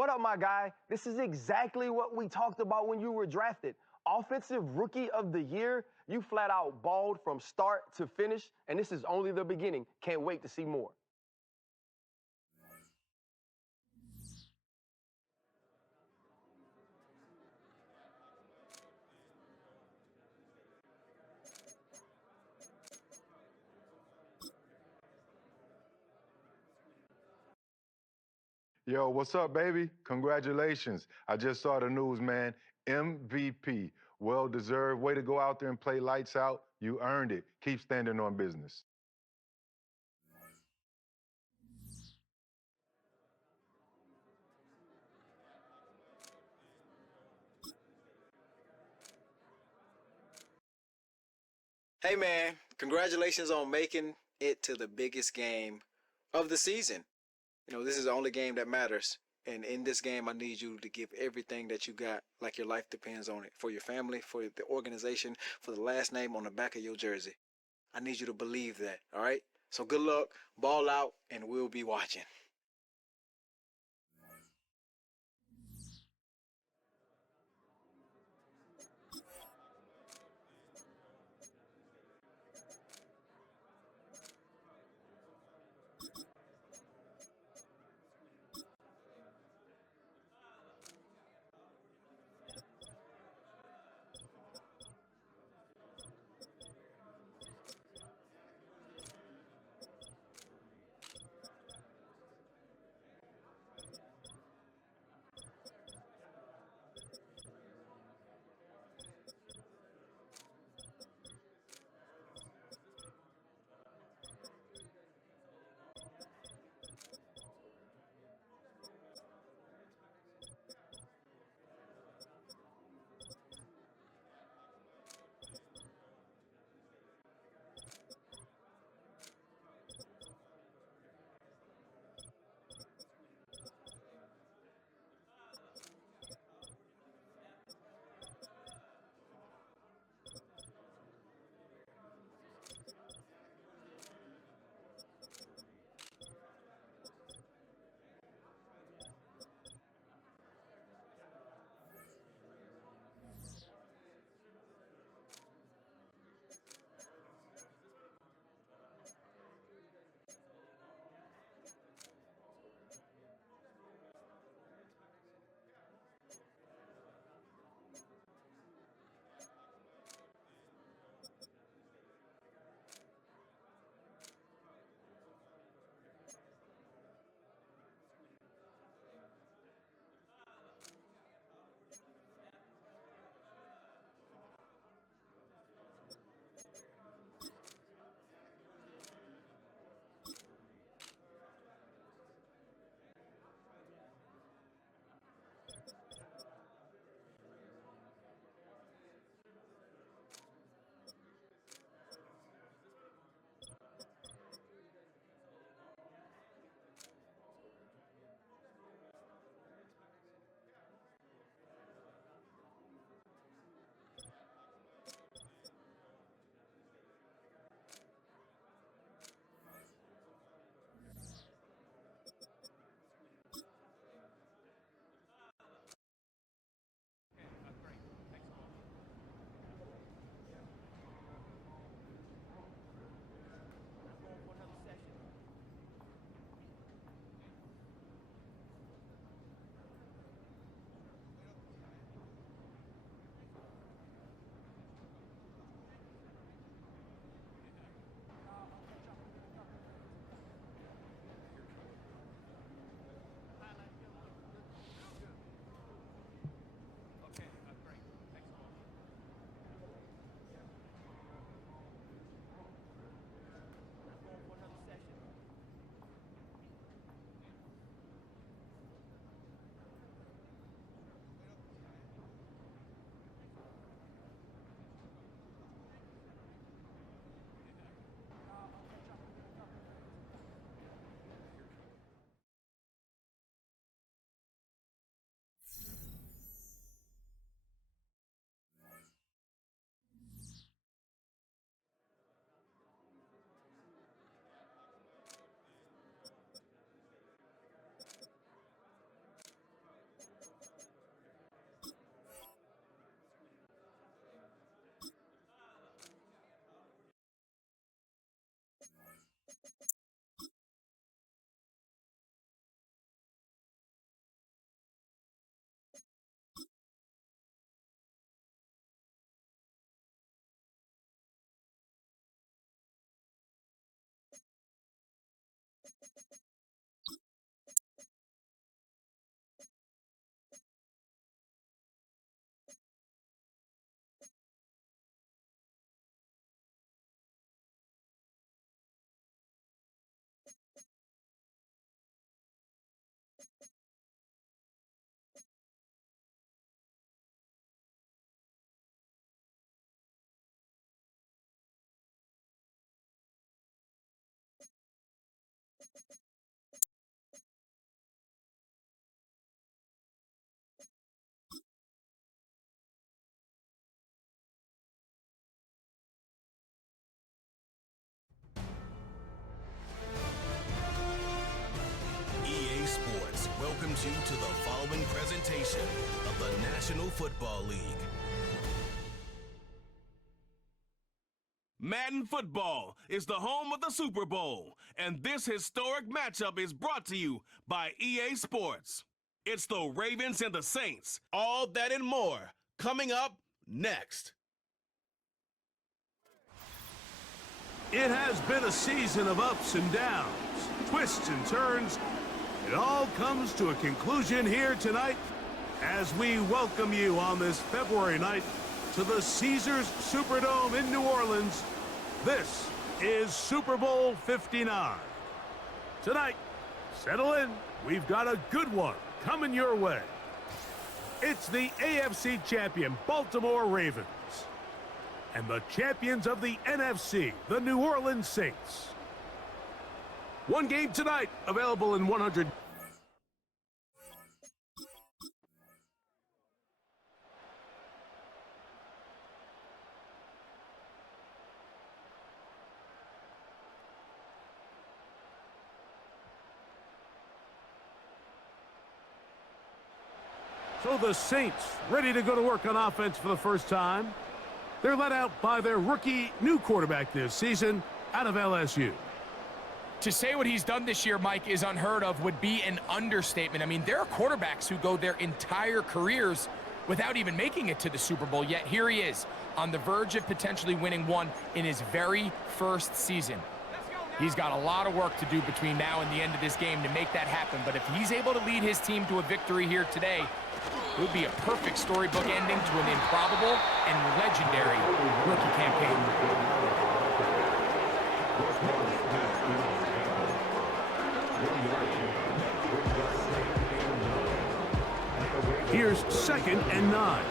What up, my guy? This is exactly what we talked about when you were drafted. Offensive Rookie of the Year. You flat out balled from start to finish, and this is only the beginning. Can't wait to see more. Yo, what's up, baby? Congratulations. I just saw the news, man. MVP. Well deserved. Way to go out there and play lights out. You earned it. Keep standing on business. Hey man, congratulations on making it to the biggest game of the season. You know, this is the only game that matters. And in this game, I need you to give everything that you got, like your life depends on it. For your family, for the organization, for the last name on the back of your jersey. I need you to believe that, all right? So good luck, ball out, and we'll be watching. welcomes you to the following presentation of the National Football League. Madden Football is the home of the Super Bowl, and this historic matchup is brought to you by EA Sports. It's the Ravens and the Saints, all that and more, coming up next. It has been a season of ups and downs, twists and turns. It all comes to a conclusion here tonight as we welcome you on this February night to the Caesars Superdome in New Orleans. This is Super Bowl 59. Tonight, settle in. We've got a good one coming your way. It's the AFC champion Baltimore Ravens and the champions of the NFC, the New Orleans Saints. One game tonight, available in 100. So the Saints ready to go to work on offense for the first time. They're led out by their rookie new quarterback this season out of LSU. To say what he's done this year, Mike, is unheard of would be an understatement. I mean, there are quarterbacks who go their entire careers without even making it to the Super Bowl, yet here he is on the verge of potentially winning one in his very first season. He's got a lot of work to do between now and the end of this game to make that happen, but if he's able to lead his team to a victory here today, it would be a perfect storybook ending to an improbable and legendary rookie campaign. Here's 2nd and 9.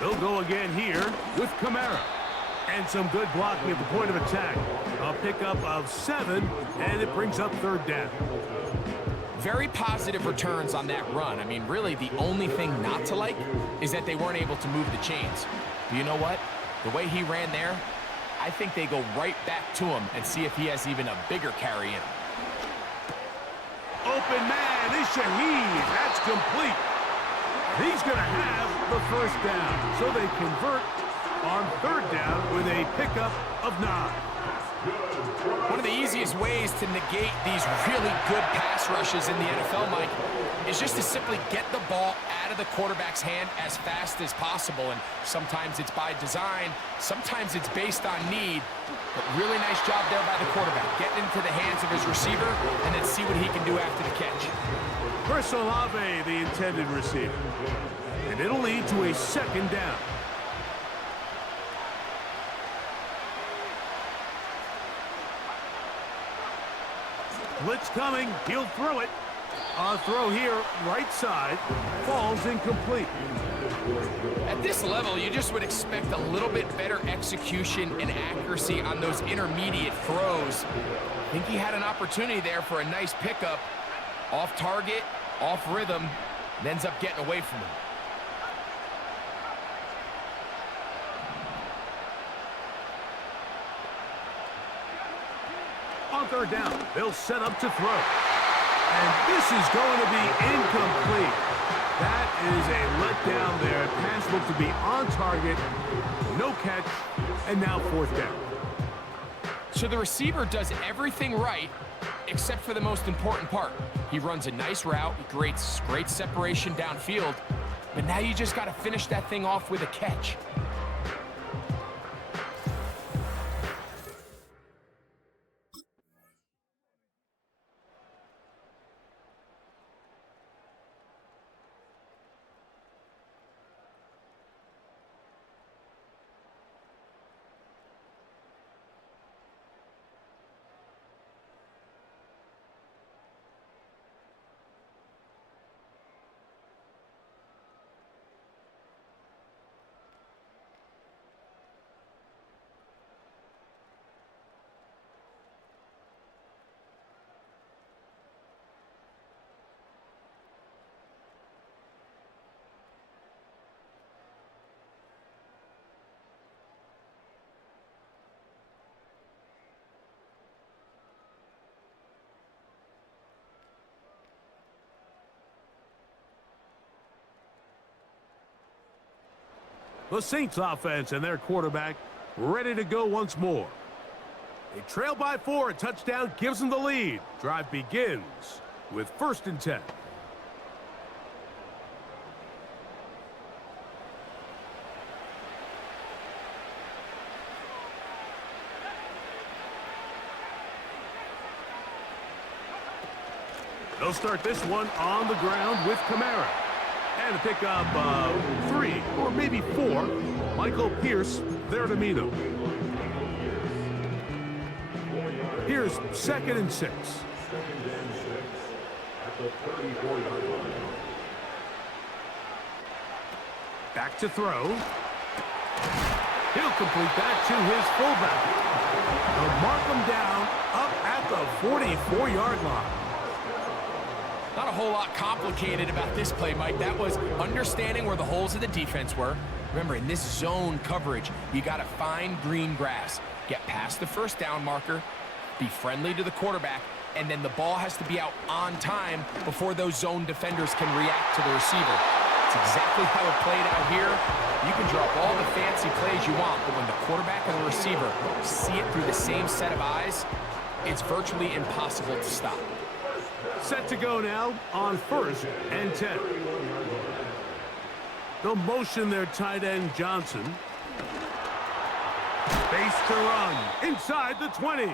They'll go again here with Kamara. And some good blocking at the point of attack. A pickup of 7, and it brings up 3rd down. Very positive returns on that run. I mean, really, the only thing not to like is that they weren't able to move the chains. But you know what? The way he ran there, I think they go right back to him and see if he has even a bigger carry in him. Open man is Shaheed. That's complete. He's going to have the 1st down. So they convert on 3rd down with a pickup of 9. One of the easiest ways to negate these really good pass rushes in the NFL, Mike, is just to simply get the ball out of the quarterback's hand as fast as possible. And sometimes it's by design, sometimes it's based on need. But really nice job there by the quarterback, getting into the hands of his receiver and then see what he can do after the catch. Chris Olave, the intended receiver. And it'll lead to a 2nd down. Blitz coming. He'll throw it. A throw here, right side. Falls incomplete. At this level, you just would expect a little bit better execution and accuracy on those intermediate throws. I think he had an opportunity there for a nice pickup. Off target, off rhythm, and ends up getting away from him. On 3rd down, they'll set up to throw. And this is going to be incomplete. That is a letdown there. Pass looked to be on target. No catch. And now 4th down. So the receiver does everything right except for the most important part. He runs a nice route, great separation downfield, but now you just got to finish that thing off with a catch. The Saints offense and their quarterback ready to go once more. They trail by 4. A touchdown gives them the lead. Drive begins with 1st and 10. They'll start this one on the ground with Kamara. And to pick up 3 or maybe 4, Michael Pierce there to meet him. Here's 2nd and 6. Back to throw. He'll complete that to his fullback. They'll mark him down up at the 44-yard line. Not a whole lot complicated about this play, Mike. That was understanding where the holes of the defense were. Remember, in this zone coverage, you got to find green grass. Get past the 1st down marker, be friendly to the quarterback, and then the ball has to be out on time before those zone defenders can react to the receiver. It's exactly how it played out here. You can drop all the fancy plays you want, but when the quarterback and the receiver see it through the same set of eyes, it's virtually impossible to stop. Set to go now on 1st and 10. They'll motion their tight end Johnson. Base to run inside the 20.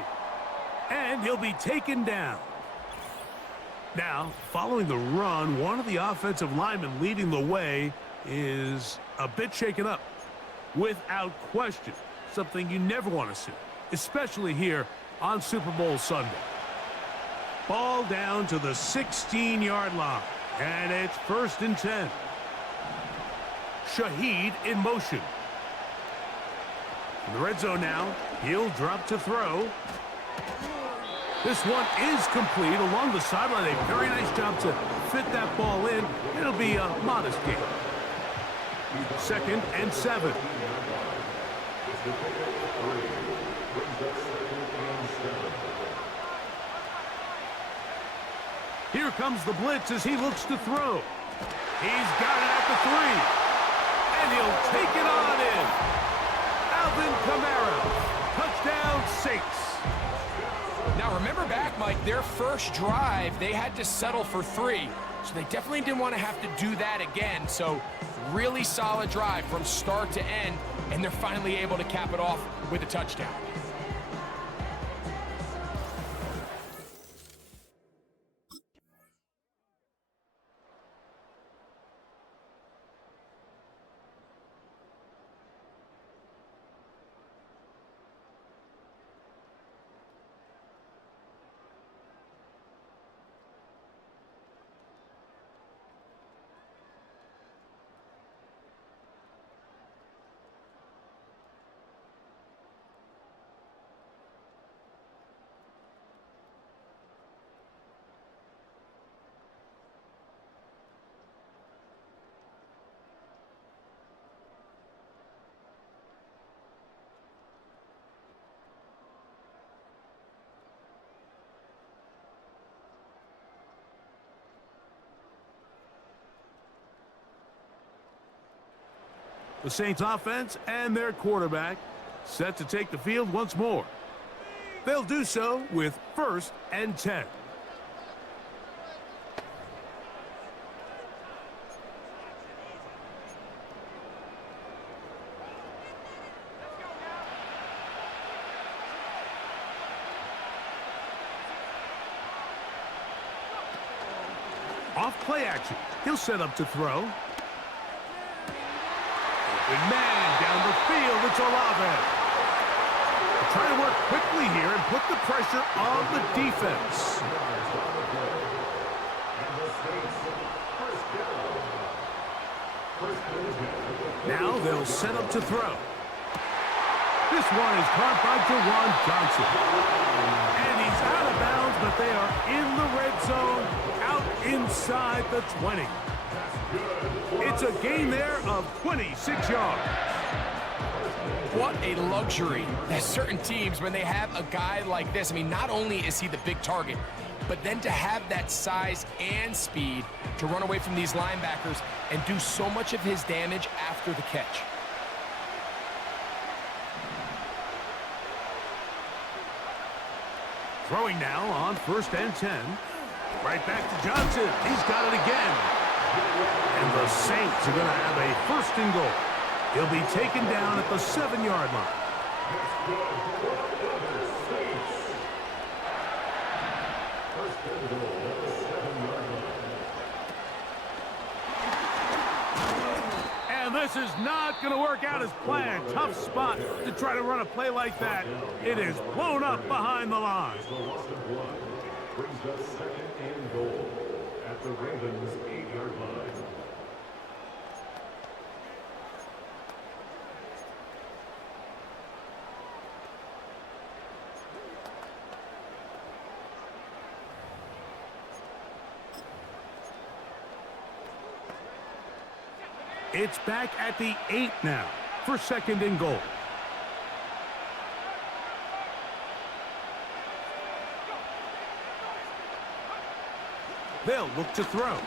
And he'll be taken down. Now, following the run, one of the offensive linemen leading the way is a bit shaken up. Without question, something you never want to see, especially here on Super Bowl Sunday. Ball down to the 16-yard line, and it's 1st and 10. Shaheed in motion. In the red zone now, he'll drop to throw. This one is complete along the sideline. A very nice job to fit that ball in. It'll be a modest gain. 2nd and 7. Here comes the blitz as he looks to throw. He's got it at the 3. And he'll take it on in. Alvin Kamara. Touchdown, Saints. Now remember back, Mike, their first drive, they had to settle for 3. So they definitely didn't want to have to do that again. So really solid drive from start to end, and they're finally able to cap it off with a touchdown. The Saints offense and their quarterback set to take the field once more. They'll do so with 1st and 10. Off play action. He'll set up to throw. Open man down the field. It's Olave. Trying to work quickly here and put the pressure on the defense. Now they'll set up to throw. This one is caught by Jawan Johnson. And he's out of bounds, but they are in the red zone, out inside the 20. It's a gain there of 26 yards. What a luxury that certain teams, when they have a guy like this, I mean, not only is he the big target, but then to have that size and speed to run away from these linebackers and do so much of his damage after the catch. Throwing now on 1st and 10. Right back to Johnson. He's got it again. And the Saints are going to have a 1st and goal. He'll be taken down at the 7-yard line. And this is not going to work out as planned. Tough spot to try to run a play like that. It is blown up behind the line. Brings us 2nd and goal at the Ravens' 8-yard line. It's back at the 8 now for 2nd and goal. They'll look to throw.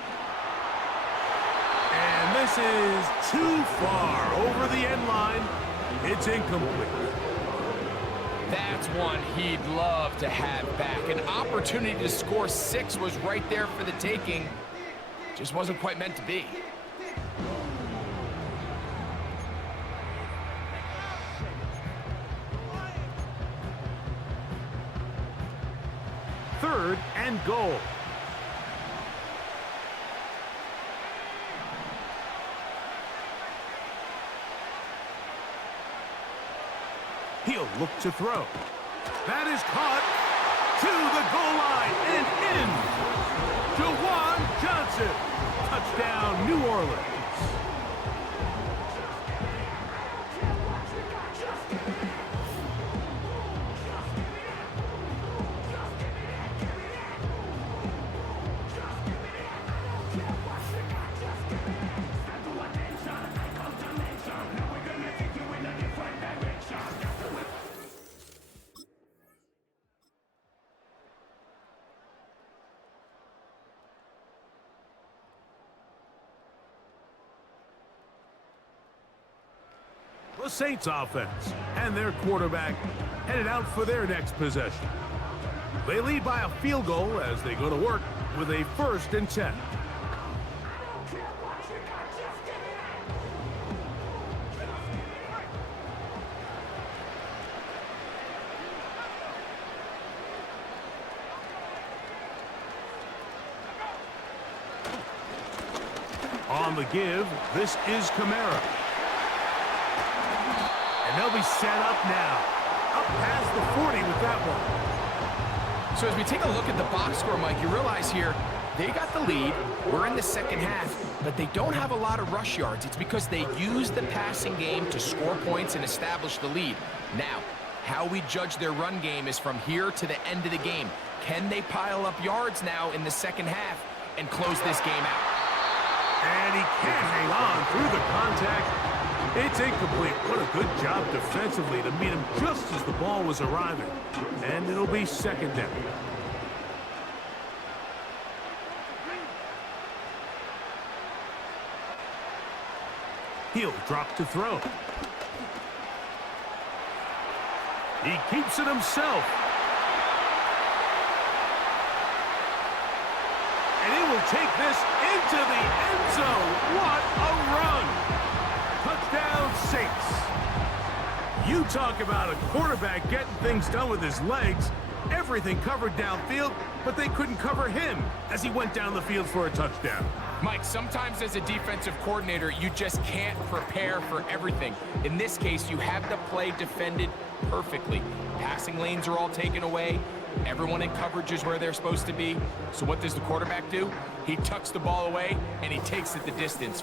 And this is too far over the end line. It's incomplete. That's one he'd love to have back. An opportunity to score 6 was right there for the taking. Just wasn't quite meant to be. Third and goal. He'll look to throw. That is caught to the goal line and in. Jawan Johnson. Touchdown, New Orleans. The Saints offense and their quarterback headed out for their next possession. They lead by a field goal as they go to work with a 1st and 10. On the give, this is Kamara. And they'll be set up now. Up past the 40 with that one. So as we take a look at the box score, Mike, you realize here, they got the lead. We're in the 2nd half, but they don't have a lot of rush yards. It's because they use the passing game to score points and establish the lead. Now, how we judge their run game is from here to the end of the game. Can they pile up yards now in the 2nd half and close this game out? And he can't hang on through the contact. It's incomplete. What a good job defensively to meet him just as the ball was arriving. And it'll be 2nd down. He'll drop to throw. He keeps it himself. And he will take this into the end zone. What a run! Touchdown, Saints. You talk about a quarterback getting things done with his legs. Everything covered downfield, but they couldn't cover him as he went down the field for a touchdown. Mike, sometimes as a defensive coordinator, you just can't prepare for everything. In this case, you have the play defended perfectly. Passing lanes are all taken away. Everyone in coverage is where they're supposed to be. So what does the quarterback do? He tucks the ball away, and he takes it the distance.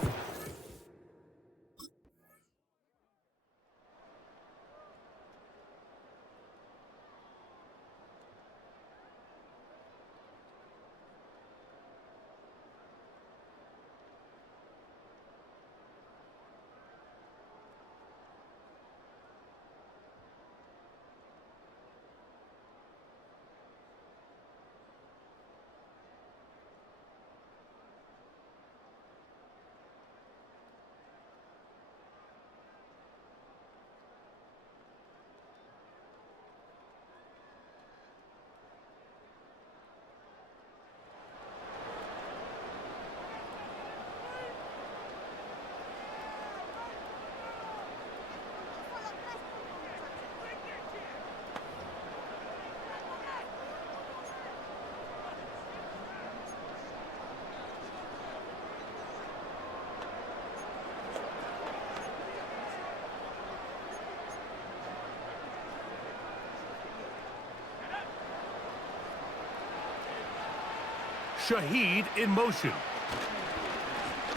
Shaheed in motion.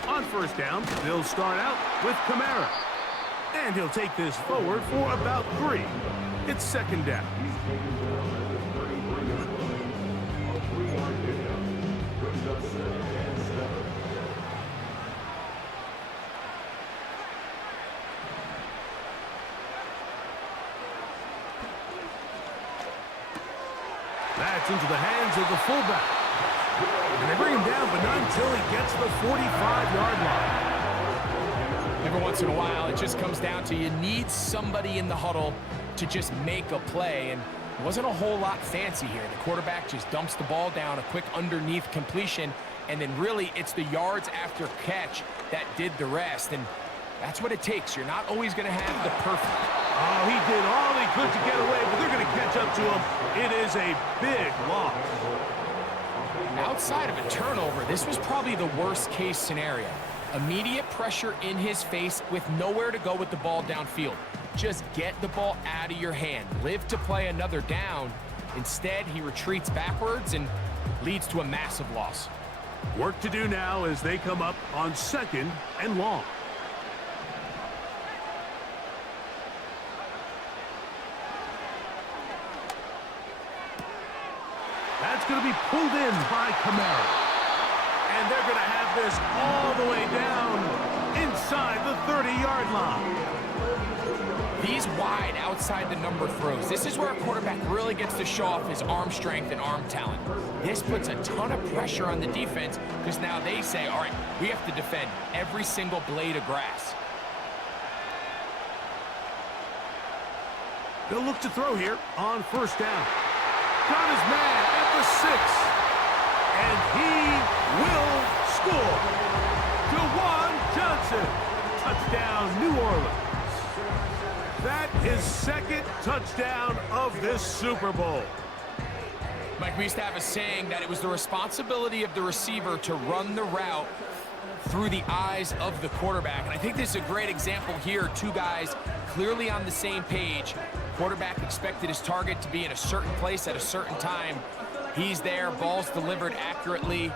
On first down, they'll start out with Kamara. And he'll take this forward for about 3. It's second down. That's into the hands of the fullback. And they bring him down, but not until he gets the 45-yard line. Every once in a while, it just comes down to you need somebody in the huddle to just make a play, and it wasn't a whole lot fancy here. The quarterback just dumps the ball down, a quick underneath completion, and then really it's the yards after catch that did the rest, and that's what it takes. You're not always going to have the perfect. Oh, he did all he could to get away, but they're going to catch up to him. It is a big loss. Outside of a turnover, this was probably the worst-case scenario. Immediate pressure in his face with nowhere to go with the ball downfield. Just get the ball out of your hand. Live to play another down. Instead, he retreats backwards and leads to a massive loss. Work to do now as they come up on 2nd and long. That's going to be pulled in by Kamara. And they're going to have this all the way down inside the 30-yard line. These wide outside the number throws. This is where a quarterback really gets to show off his arm strength and arm talent. This puts a ton of pressure on the defense because now they say, all right, we have to defend every single blade of grass. They'll look to throw here on first down. Got his man at the 6. And he will score. Jawan Johnson. Touchdown, New Orleans. That is 2nd touchdown of this Super Bowl. Mike, we used to have a saying that it was the responsibility of the receiver to run the route through the eyes of the quarterback. And I think this is a great example here. 2 guys clearly on the same page. Quarterback expected his target to be in a certain place at a certain time. He's there, ball's delivered accurately.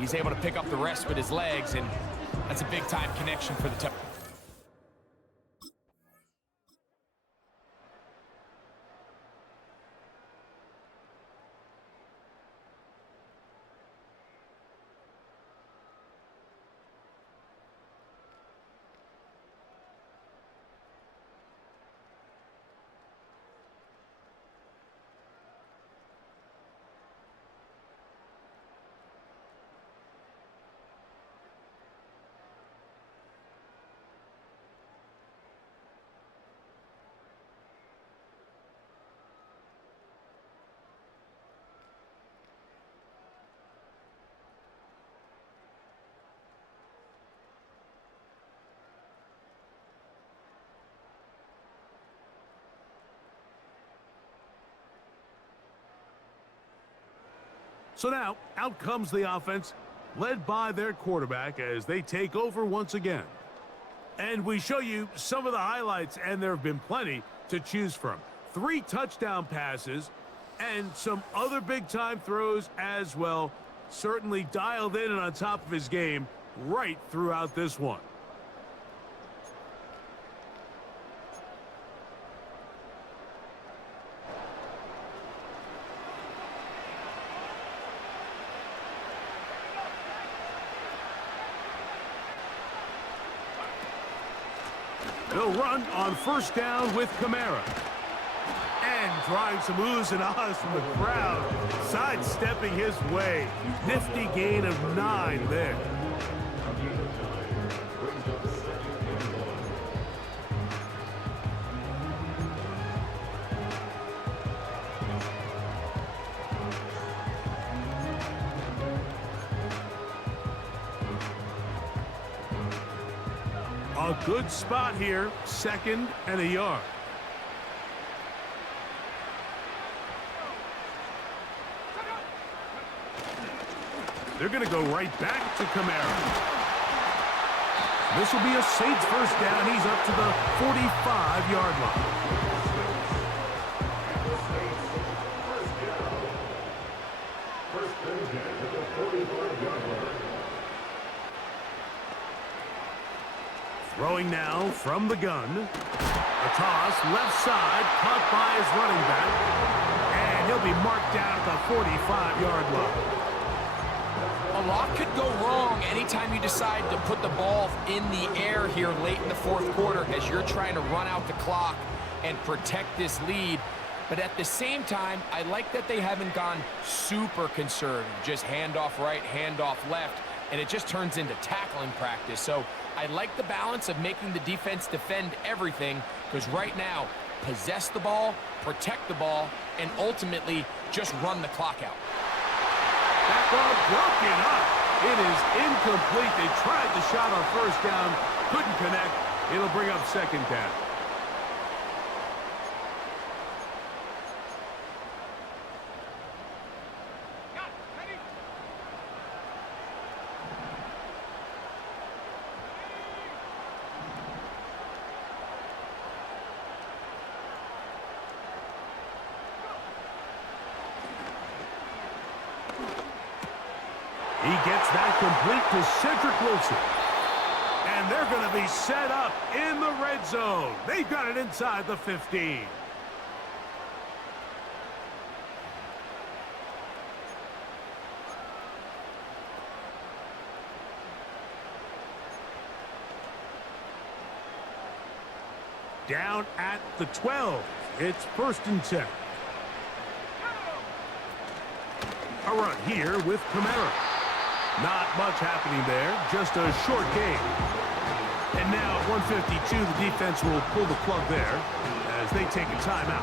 He's able to pick up the rest with his legs, and that's a big-time connection for the team. So now, out comes the offense, led by their quarterback as they take over once again. And we show you some of the highlights, and there have been plenty to choose from. 3 touchdown passes and some other big-time throws as well. Certainly dialed in and on top of his game right throughout this one. They'll run on first down with Kamara. And trying some oohs and ahs from the crowd, sidestepping his way. Nifty gain of 9 there. A good spot here, 2nd and a yard. They're going to go right back to Kamara. This will be a Saints first down. He's up to the 45-yard line. First and 10 at the 45. Throwing now from the gun. A toss, left side, caught by his running back. And he'll be marked down at the 45-yard line. A lot could go wrong anytime you decide to put the ball in the air here late in the fourth quarter as you're trying to run out the clock and protect this lead. But at the same time, I like that they haven't gone super conservative, just handoff right, handoff left, and it just turns into tackling practice. So I like the balance of making the defense defend everything, because right now, possess the ball, protect the ball, and ultimately just run the clock out. That ball broken up. It is incomplete. They tried the shot on first down, couldn't connect. It'll bring up second down. He gets that complete to Cedric Wilson. And they're going to be set up in the red zone. They've got it inside the 15. Down at the 12. It's 1st and 10. A run here with Kamara. Not much happening there, just a short game. And now at 152, the defense will pull the plug there as they take a timeout.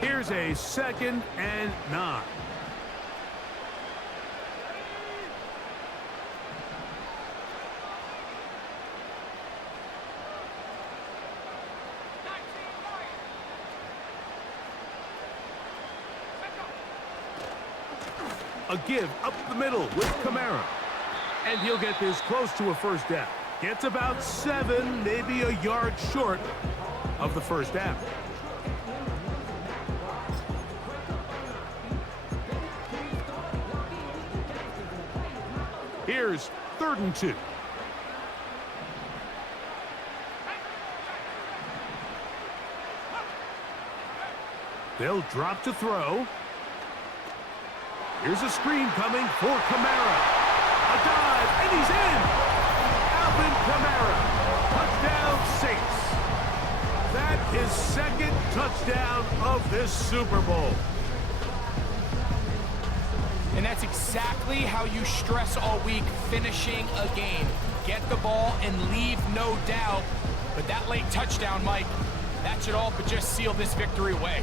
Here's a 2nd and 9. A give up the middle with Kamara. And he'll get this close to a first down. Gets about 7, maybe a yard short of the first down. Here's 3rd and 2. They'll drop to throw. Here's a screen coming for Kamara. A dive, and he's in! Alvin Kamara. Touchdown, Saints. That is 2nd touchdown of this Super Bowl. And that's exactly how you stress all week, finishing a game. Get the ball and leave no doubt. But that late touchdown, Mike, that should all but just seal this victory away.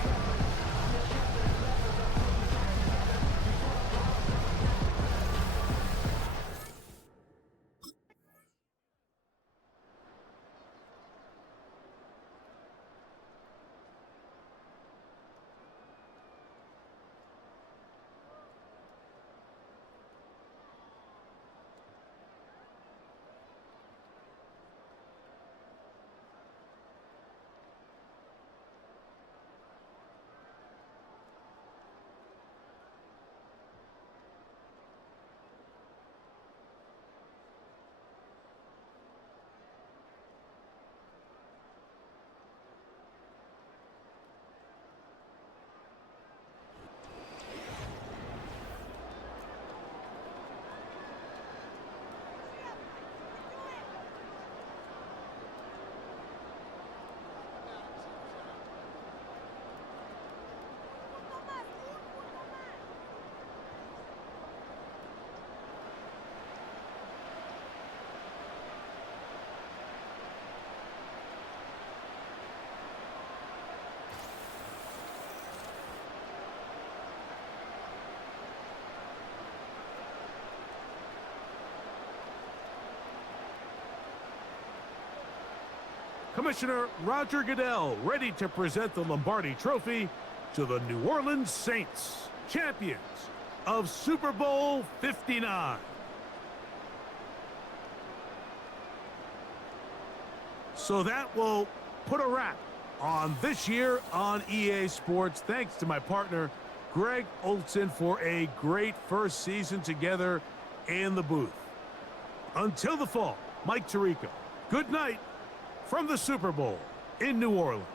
Commissioner Roger Goodell ready to present the Lombardi Trophy to the New Orleans Saints, champions of Super Bowl 59. So that will put a wrap on this year on EA Sports. Thanks to my partner, Greg Olson for a great first season together in the booth. Until the fall, Mike Tirico, good night from the Super Bowl in New Orleans.